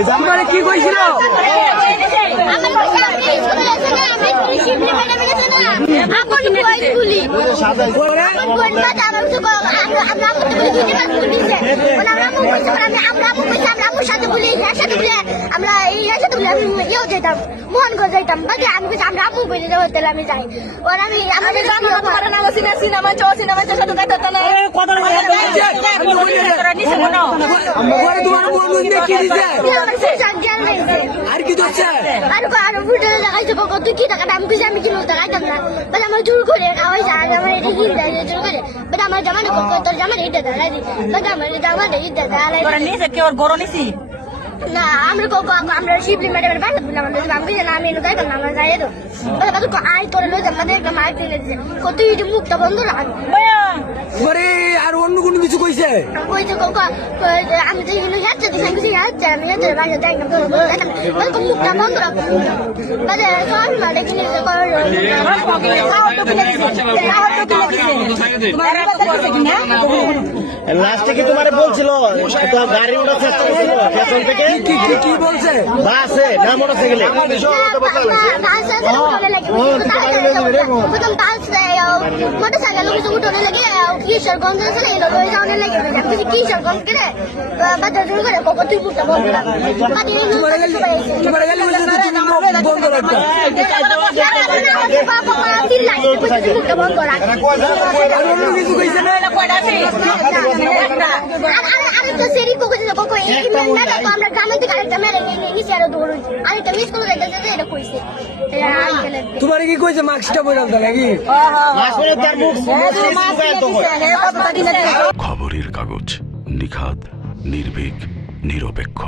তোমার কি কইছিল? আমরা যেতাম মোহনগঞ্জ যাইতাম বাকি আমি আমরা আপু বলে যাবো তাহলে আমি যাই ওর আমি সিনেমা আর কি করছে? আর ফুটে দেখাইছে তুই কি টাকা আমি কিছু আমি কিনো দেখাইতাম না বাট আমার জোর করে খাওয়াইছে আর আমার এটা হিল দেয় জোর করে বাট আমার জামাটা তোর জামাটা এটা দেখাই দি বাট আমার জামাটা এটা দেখাই না আমরা আমরা শিবলি ম্যাডামের বাসা দিলাম আমি জানি আমি এনে যাইতাম না আমরা যাই তো আয় করে লই আমাদের একটা মার ফেলে দিছে কত ইটি মুখটা বন্ধ রাখ পরে আর অন্য কোনো কিছু কইছে? কইছে আমি তো এগুলো যাচ্ছে দিলাম কিছু যাচ্ছে আমি যাচ্ছে বাসা যাই না তোর মুখটা বন্ধ রাখ বাজে সব মারে কিনে লাস্টে কি তোমারে বলছিল গাড়ি ওঠার চেষ্টা করছিল স্টেশন থেকে? কি বলছে? বাসে না মোটরসাইকেলে? মোটরসাইকেল উঠোনে লাগে কিশোরগঞ্জ আছে না এগুলো যাওয়ার লাগে কিশোরগঞ্জ কেটে বাজার জোর করে তুই মুখটা বন্ধ রাখ বন্ধ রাখতে মুখটা বন্ধ রাখ আর অন্য কিছু কইছে না? আরেকটা সেরি আমরা গ্রামে থেকে আরেকটা মেরে নিচে আরো দৌড় আরেকটা মিস করে দেখতেছে এটা কইছে তোমার কি কইছে? মাস্কটা পরে আনতে নাকি? খবরের কাগজ, নিখাত, নির্ভীক, নিরপেক্ষ।